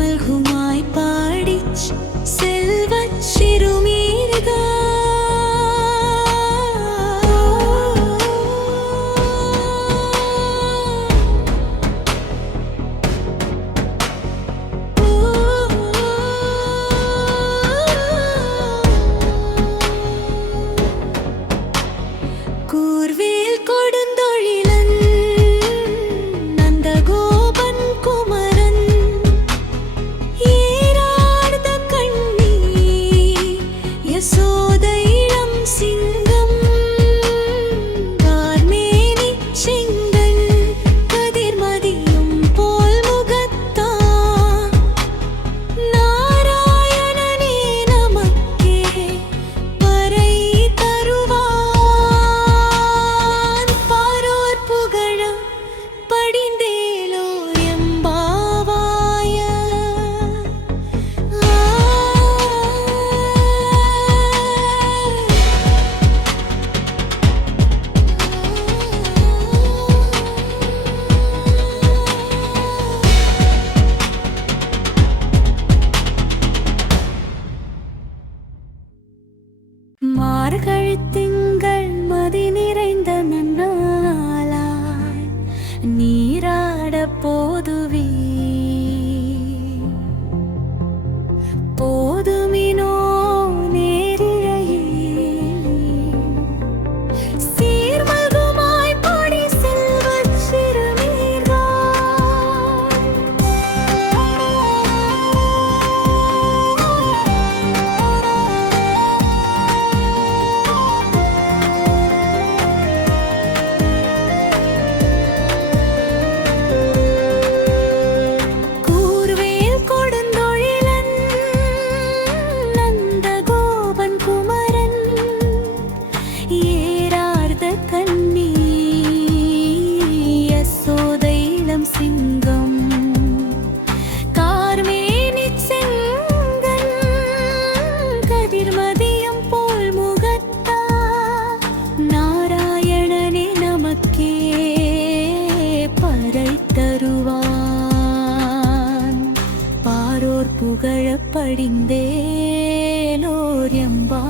മൽഹുമായി പാടിച്ചു நாள் கழித்திங்கள் மதி நிறைந்த நன்னாளாய். நீராட போதுவி போதுமே. மரப்படிந்தேலோர் எம்பா